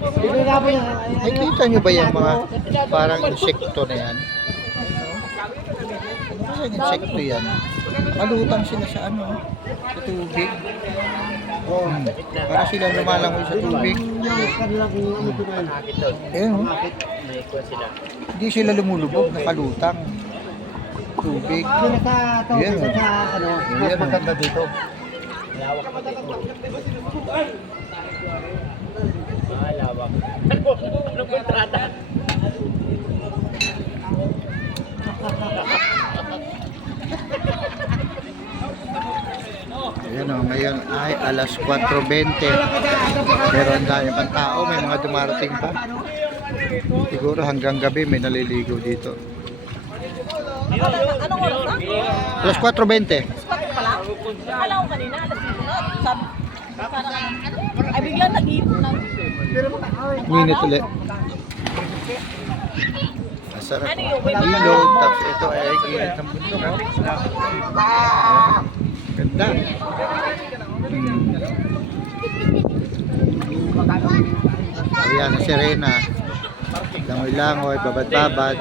Nakikita nyo ba yung mga parang insekto na yan? Parang insekto yan. Malutang sila sa ano, sa tubig. Para sila lumalangoy sa tubig. Ayun, oh. Hindi sila lumulubog, nakalutang. Tubig. Ayan, oh. Ayan, maganda dito. Lawak. Ano kontrata? Ayan, oh, ngayon ay alas 4:20. Pero ang dami pang tao, may mga dumarating pa. Siguro hanggang gabi may naliligo dito. Anong oras na? Alas 4:20. Spot pala? Akala ko kanina, alas 5 na. Sabi, ay biglang nag-iipon ng... Minute ulit. Masarap. Ilog, tapos ito ay gilid ng bundok. Oh. Ganda. Ayan, si Reyna. Langoy-langoy, babad-babad.